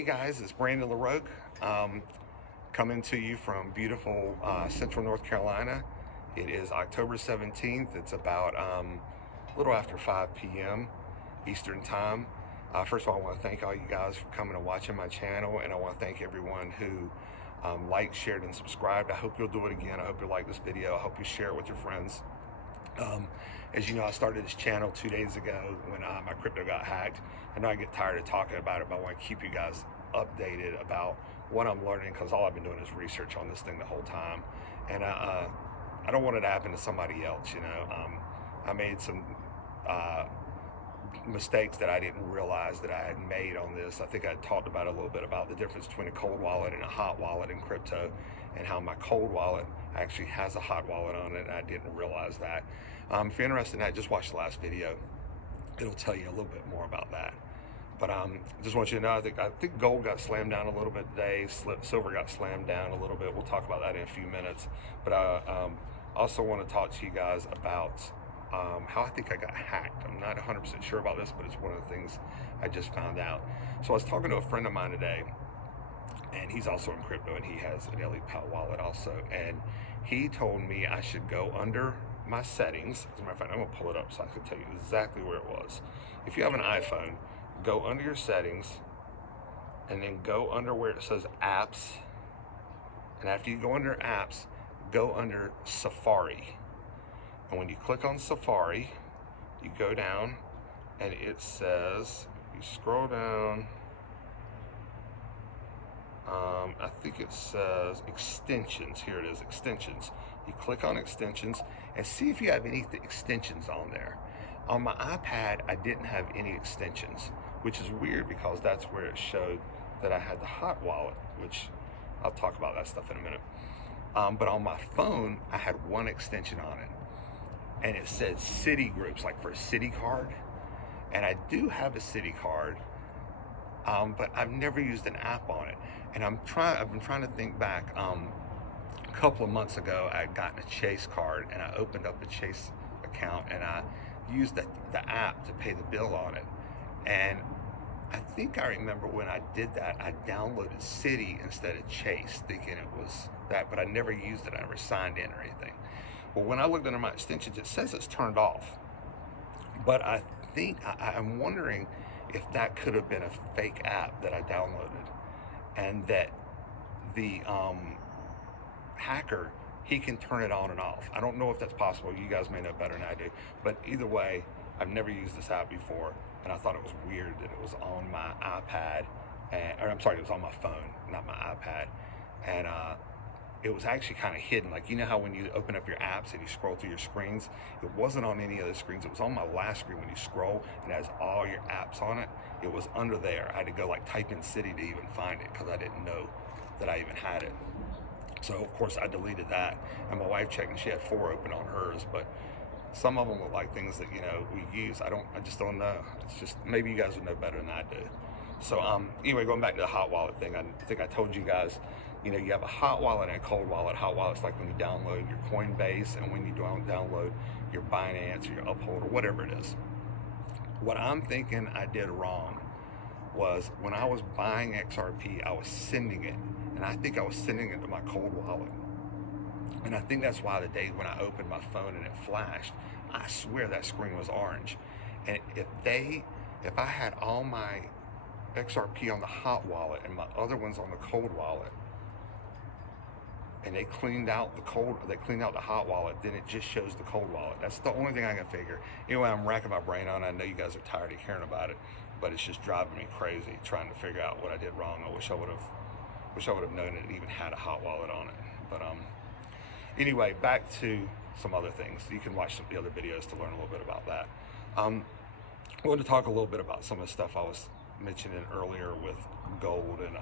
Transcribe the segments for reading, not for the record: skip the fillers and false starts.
Hey guys, it's Brandon LaRoque, coming to you from beautiful central North Carolina. It is October 17th. It's about a little after 5 p.m. Eastern Time. First of all, I want to thank all you guys for coming and watching my channel, and I want to thank everyone who liked, shared, and subscribed. I hope you'll do it again. I hope you like this video. I hope you share it with your friends. As you know, I started this channel 2 days ago when my crypto got hacked. I know I get tired of talking about it, but I want to keep you guys updated about what I'm learning, because all I've been doing is research on this thing the whole time. And I don't want it to happen to somebody else, you know. I made some mistakes that I didn't realize that I had made on this. I think I talked about a little bit about the difference between a cold wallet and a hot wallet in crypto, and how my cold wallet actually has a hot wallet on it, and I didn't realize that. If you're interested in that, just watch the last video. It'll tell you a little bit more about that. But just want you to know, I think gold got slammed down a little bit today. Silver got slammed down a little bit. We'll talk about that in a few minutes. But I also want to talk to you guys about how I think I got hacked. I'm not 100% sure about this, but it's one of the things I just found out. So I was talking to a friend of mine today, and he's also in crypto, and he has an iPad wallet also. And he told me I should go under my settings. As a matter of fact, I'm gonna pull it up so I can tell you exactly where it was. If you have an iPhone, go under your settings, and then go under where it says apps. And after you go under apps, go under Safari. And when you click on Safari, you go down, and it says, you scroll down, I think it says extensions. Here it is, extensions. You click on extensions and see if you have any extensions on there. On my iPad, I didn't have any extensions, which is weird because that's where it showed that I had the hot wallet, which I'll talk about that stuff in a minute. But on my phone, I had one extension on it, and it said city groups, like for a city card. And I do have a city card, but I've never used an app on it. And I've been trying to think back. A couple of months ago, I had gotten a Chase card, and I opened up a Chase account, and I used the app to pay the bill on it. And I think I remember when I did that, I downloaded City instead of Chase, thinking it was that, but I never used it. I never signed in or anything. Well, when I looked under my extensions, it says it's turned off. But I think, I'm wondering if that could have been a fake app that I downloaded, and that the hacker, he can turn it on and off. I don't know if that's possible. You guys may know better than I do. But either way, I've never used this app before, and I thought it was weird that it was on my iPad, or I'm sorry, it was on my phone, not my iPad. And it was actually kind of hidden. Like, you know how when you open up your apps and you scroll through your screens, it wasn't on any other screens. It was on my last screen. When you scroll, and it has all your apps on it. It was under there. I had to go like type in City to even find it, because I didn't know that I even had it. So of course I deleted that, and my wife checked, and she had 4 open on hers, but some of them look like things that, you know, we use. I just don't know. It's just, maybe you guys would know better than I do. So anyway, going back to the hot wallet thing, I think I told you guys, you know, you have a hot wallet and a cold wallet. Hot wallet's like when you download your Coinbase, and when you don't download your Binance or your Uphold or whatever it is. What I'm thinking I did wrong was, when I was buying XRP, I was sending it, and I think I was sending it to my cold wallet. And I think that's why the day when I opened my phone and it flashed, I swear that screen was orange. And if I had all my XRP on the hot wallet and my other ones on the cold wallet, and they cleaned out the hot wallet, then it just shows the cold wallet. That's the only thing I can figure. Anyway, I'm racking my brain on it. I know you guys are tired of hearing about it, but it's just driving me crazy trying to figure out what I did wrong. I wish I would have known it even had a hot wallet on it. But anyway, back to some other things. You can watch some of the other videos to learn a little bit about that. I wanted to talk a little bit about some of the stuff I was mentioning earlier with gold. And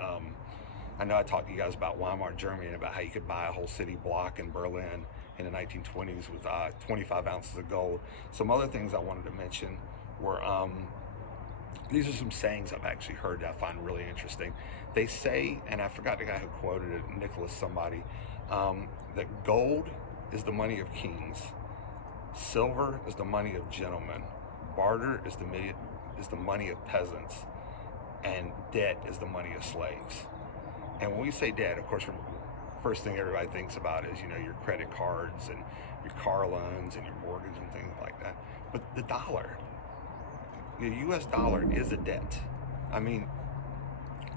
I know I talked to you guys about Weimar, Germany, and about how you could buy a whole city block in Berlin in the 1920s with 25 ounces of gold. Some other things I wanted to mention were, these are some sayings I've actually heard that I find really interesting. They say, and I forgot the guy who quoted it, Nicholas somebody, that gold is the money of kings, silver is the money of gentlemen, barter is the money of peasants, and debt is the money of slaves. And when we say debt, of course, first thing everybody thinks about is, your credit cards and your car loans and your mortgage and things like that. But the dollar, the US dollar is a debt. I mean,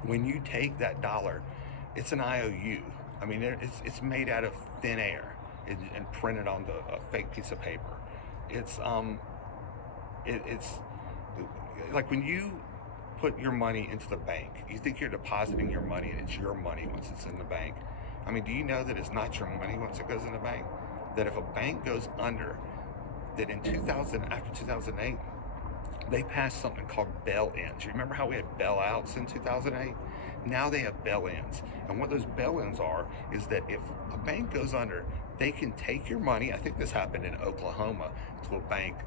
when you take that dollar, it's an IOU. I mean, it's made out of thin air and printed on a fake piece of paper. It's like when you put your money into the bank, you think you're depositing your money and it's your money once it's in the bank. I mean, do you know that it's not your money once it goes in the bank? That if a bank goes under, that after 2008, they passed something called bail-ins. You remember how we had bailouts in 2008? Now they have bail-ins. And what those bail-ins are is that if a bank goes under, they can take your money. I think this happened in Oklahoma to a bank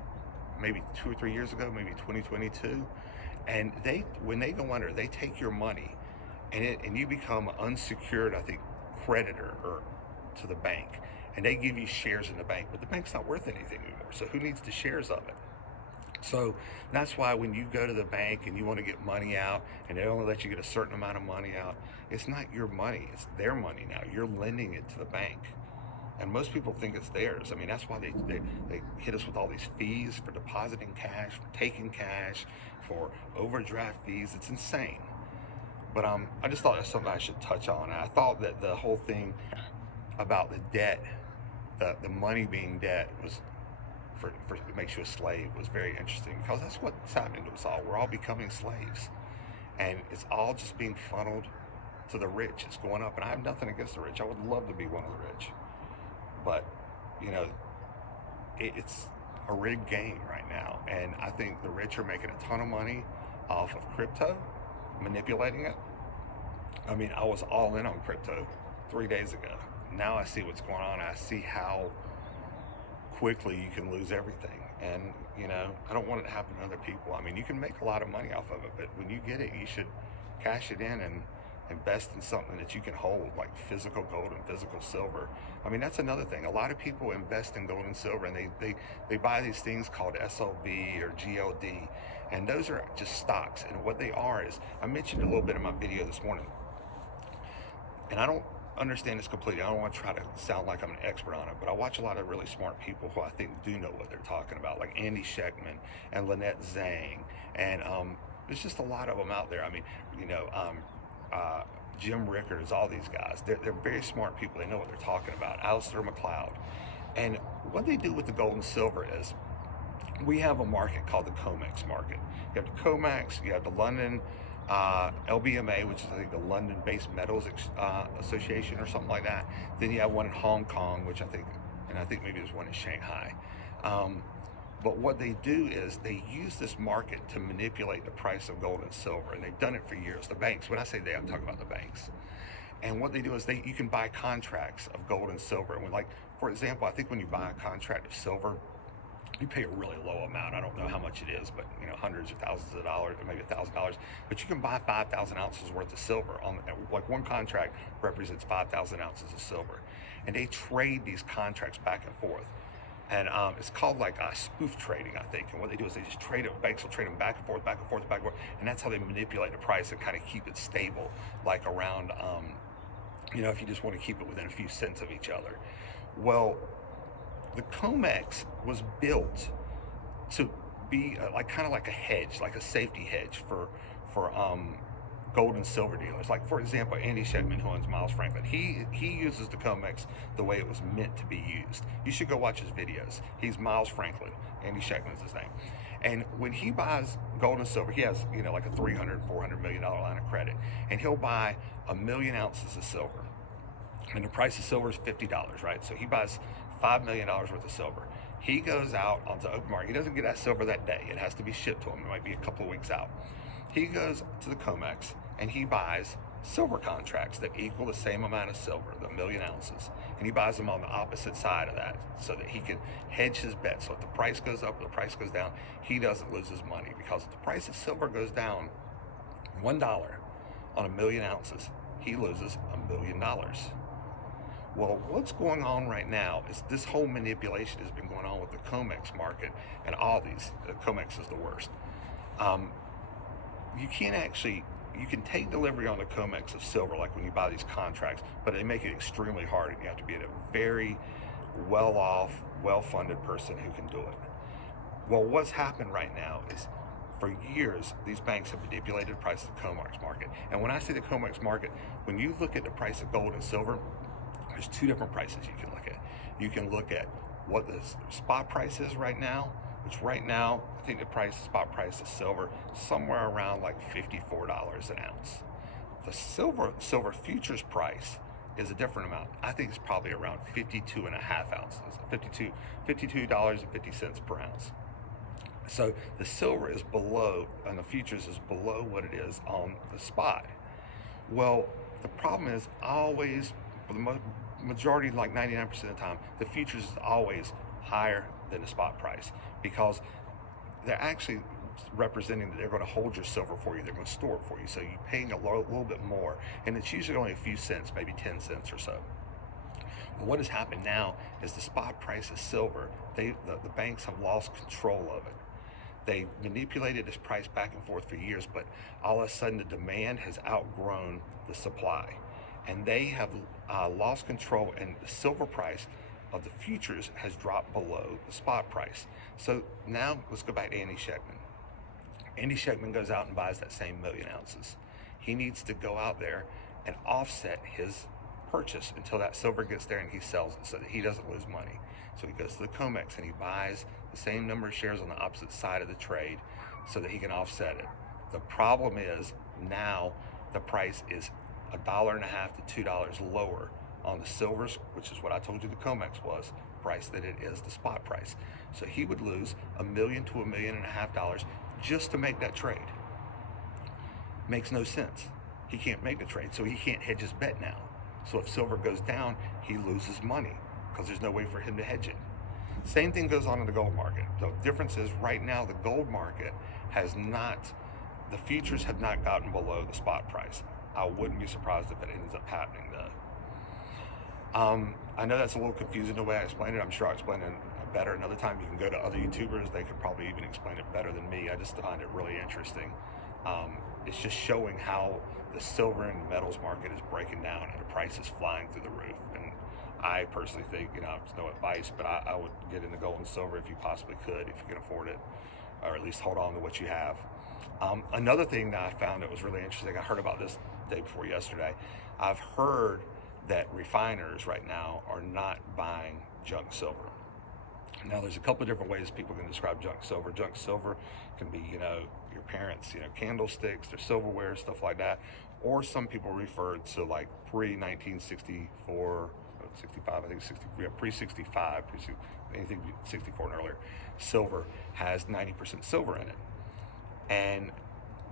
maybe 2 or 3 years ago, maybe 2022. And when they go under, they take your money and you become an unsecured, I think, creditor or to the bank. And they give you shares in the bank, but the bank's not worth anything anymore. So who needs the shares of it? So that's why when you go to the bank and you want to get money out and they only let you get a certain amount of money out, it's not your money, it's their money now. You're lending it to the bank. And most people think it's theirs. I mean, that's why they hit us with all these fees for depositing cash, for taking cash, for overdraft fees. It's insane. But I just thought that's something I should touch on. And I thought that the whole thing about the debt, the money being debt was it makes you a slave was very interesting, because that's what's happening to us all. We're all becoming slaves, and it's all just being funneled to the rich. It's going up, and I have nothing against the rich. I would love to be one of the rich, but it's a rigged game right now, and I think the rich are making a ton of money off of crypto, manipulating it. I mean, I was all in on crypto 3 days ago. Now I see what's going on. I see how quickly you can lose everything, and I don't want it to happen to other people. I mean, you can make a lot of money off of it, but when you get it, you should cash it in and invest in something that you can hold, like physical gold and physical silver. I mean, that's another thing. A lot of people invest in gold and silver, and they buy these things called SLV or GLD, and those are just stocks. And what they are is, I mentioned a little bit in my video this morning, and I don't understand this completely. I don't want to try to sound like I'm an expert on it, but I watch a lot of really smart people who I think do know what they're talking about, like Andy Schectman and Lynette Zhang, and there's just a lot of them out there. I mean, Jim Rickards, all these guys, they're very smart people. They know what they're talking about. Alistair McLeod. And what they do with the gold and silver is, we have a market called the COMEX market. You have the COMEX, you have the London LBMA, which is, I think, the London-based Metals Association or something like that. Then you have one in Hong Kong, which I think maybe there's one in Shanghai. But what they do is they use this market to manipulate the price of gold and silver, and they've done it for years. The banks, when I say they, I'm talking about the banks. And what they do is you can buy contracts of gold and silver. And for example, I think when you buy a contract of silver, you pay a really low amount. I don't know how much it is, but hundreds of thousands of dollars, or maybe $1,000. But you can buy 5,000 ounces worth of silver. Like one contract represents 5,000 ounces of silver, and they trade these contracts back and forth. And it's called like spoof trading, I think. And what they do is they just trade it. Banks will trade them back and forth, back and forth, back and forth, and that's how they manipulate the price and kind of keep it stable, like around, if you just want to keep it within a few cents of each other. Well, the COMEX was built to be kind of like a hedge, like a safety hedge for gold and silver dealers. Like, for example, Andy Schectman, who owns Miles Franklin, he uses the COMEX the way it was meant to be used. You should go watch his videos. He's Miles Franklin. Andy Schectman's his name. And when he buys gold and silver, he has like a $300-400 million line of credit, and he'll buy 1 million ounces of silver. And the price of silver is $50, right? So he buys $5 million worth of silver. He goes out onto the open market. He doesn't get that silver that day. It has to be shipped to him. It might be a couple of weeks out. He goes to the COMEX and he buys silver contracts that equal the same amount of silver, the 1 million ounces. And he buys them on the opposite side of that so that he can hedge his bet. So if the price goes up or the price goes down, he doesn't lose his money. Because if the price of silver goes down $1 on 1 million ounces, he loses $1 million. Well, what's going on right now is this whole manipulation has been going on with the COMEX market and all these. The COMEX is the worst. You can't actually you can take delivery on the COMEX of silver, like when you buy these contracts, but they make it extremely hard, and you have to be a very well-off, well-funded person who can do it. Well, what's happened right now is, for years, these banks have manipulated the price of the COMEX market. And when I say the COMEX market, when you look at the price of gold and silver, there's two different prices you can look at. You can look at what the spot price is right now, which right now, I think the spot price of silver, somewhere around like $54 an ounce. The silver futures price is a different amount. I think it's probably around 52 and a half ounces, $52.50 per ounce. So the silver is below, and the futures is below what it is on the spot. Well, the problem is always, for the majority, like 99% of the time, the futures is always higher than the spot price, because they're actually representing that they're going to hold your silver for you, they're going to store it for you, so you're paying a little bit more, and it's usually only a few cents, maybe 10 cents or so. But what has happened now is the spot price of silver, the banks have lost control of it. They manipulated this price back and forth for years, but all of a sudden the demand has outgrown the supply, and they have lost control, and the silver price of the futures has dropped below the spot price. So now let's go back to Andy Schectman. Andy Schectman goes out and buys that same 1,000,000 ounces. He needs to go out there and offset his purchase until that silver gets there and he sells it so that he doesn't lose money. So he goes to the COMEX and he buys the same number of shares on the opposite side of the trade so that he can offset it. The problem is now the price is $1.50 to $2 lower on the silvers, which is what I told you the COMEX was, price, than it is the spot price. So he would lose $1 million to $1.5 million just to make that trade. Makes no sense. He can't make the trade, so he can't hedge his bet now. So if silver goes down, he loses money because there's no way for him to hedge it. Same thing goes on in the gold market. The difference is right now the gold market has not, the futures have not gotten below the spot price. I wouldn't be surprised if it ends up happening though. I know that's a little confusing the way I explained it. I'm sure I'll explain it better another time. You can go to other YouTubers. They could probably even explain it better than me. I just find it really interesting. It's just showing how the silver and metals market is breaking down and the price is flying through the roof. And I personally think, it's no advice, but I would get into gold and silver if you possibly could, if you can afford it, or at least hold on to what you have. Another thing that I found that was really interesting, I heard about this day before yesterday. I've heard that refiners right now are not buying junk silver. Now, there's a couple of different ways people can describe junk silver. Junk silver can be, your parents, candlesticks, their silverware, stuff like that. Or some people refer to like pre-1964, 65, I think 60, pre-65, anything 64 and earlier, silver has 90% silver in it. And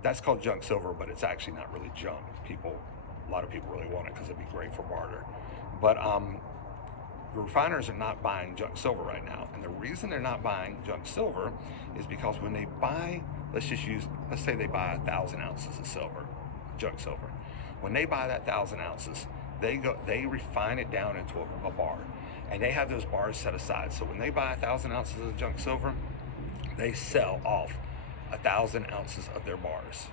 that's called junk silver, but it's actually not really junk. A lot of people really want it because it'd be great for barter. But the refiners are not buying junk silver right now. And the reason they're not buying junk silver is because when they buy, let's say they buy 1,000 ounces of silver, junk silver. When they buy that 1,000 ounces, they refine it down into a bar, and they have those bars set aside. So when they buy 1,000 ounces of junk silver, they sell off 1,000 ounces of their bars.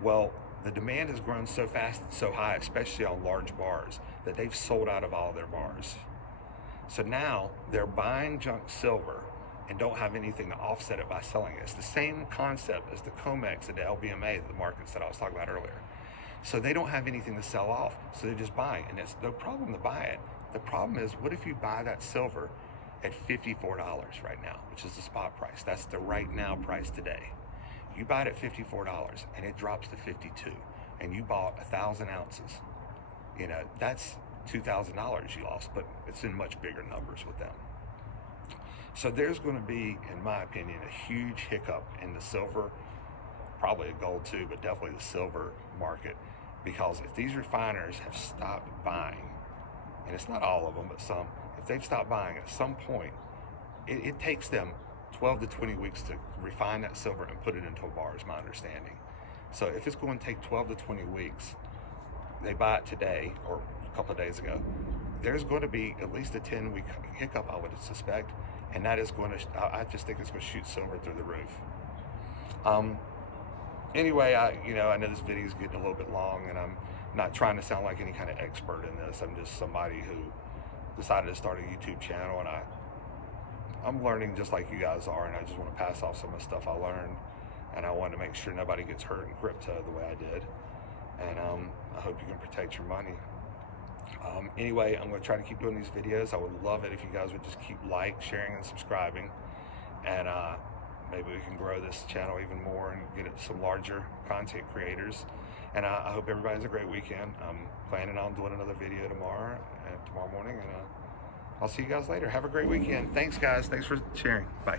Well, the demand has grown so fast and so high, especially on large bars, that they've sold out of all their bars. So now they're buying junk silver and don't have anything to offset it by selling it. It's the same concept as the COMEX and the LBMA, the markets that I was talking about earlier. So they don't have anything to sell off, so they're just buying, and it's no problem to buy it. The problem is, what if you buy that silver at $54 right now, which is the spot price? That's the right now price today. You buy it at $54 and it drops to $52, and you bought 1,000 ounces. That's $2,000 you lost, but it's in much bigger numbers with them. So there's going to be, in my opinion, a huge hiccup in the silver, probably a gold too, but definitely the silver market, because if these refiners have stopped buying, and it's not all of them, but some, if they've stopped buying at some point, it takes them 12 to 20 weeks to refine that silver and put it into a bar, is my understanding. So if it's going to take 12 to 20 weeks, they buy it today or a couple of days ago, there's going to be at least a 10-week hiccup, I would suspect, and that is going to, I just think it's going to shoot silver through the roof. Anyway, I know this video is getting a little bit long, and I'm not trying to sound like any kind of expert in this. I'm just somebody who decided to start a YouTube channel, and I'm learning just like you guys are, and I just want to pass off some of the stuff I learned, and I want to make sure nobody gets hurt in crypto the way I did, and I hope you can protect your money. Anyway, I'm going to try to keep doing these videos. I would love it if you guys would just keep sharing, and subscribing, and maybe we can grow this channel even more and get it to some larger content creators. And I hope everybody has a great weekend. I'm planning on doing another video tomorrow morning, and I'll see you guys later. Have a great weekend. Thanks, guys. Thanks for sharing. Bye.